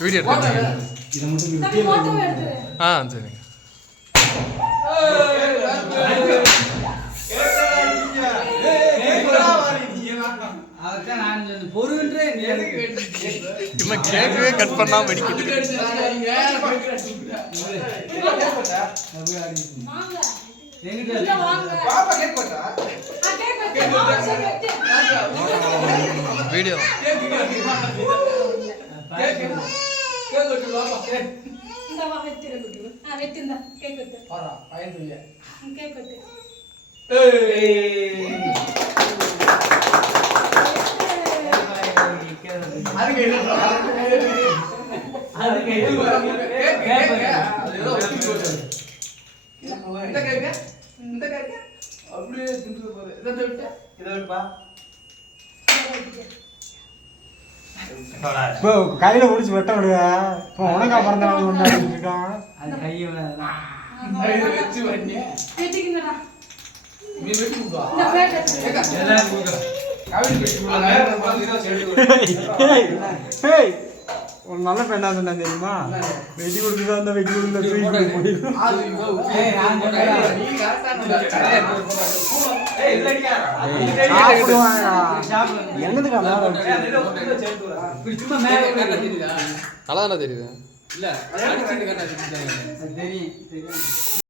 Video சரி கேக்கவே cut பண்ணா வீடியோ கையில முடிச்சு வெட்ட விடுவ உனக்கா பிறந்தவங்க கொண்டாடிட்டு இருக்கான் ஒரு நல்ல பெண்ணா சொன்னா தெரியுமா? வெட்டி கொடுக்குதா அந்த வெட்டி கொடுக்குற என்னதுக்கா நல்லா தானே தெரியுது தெரியும்.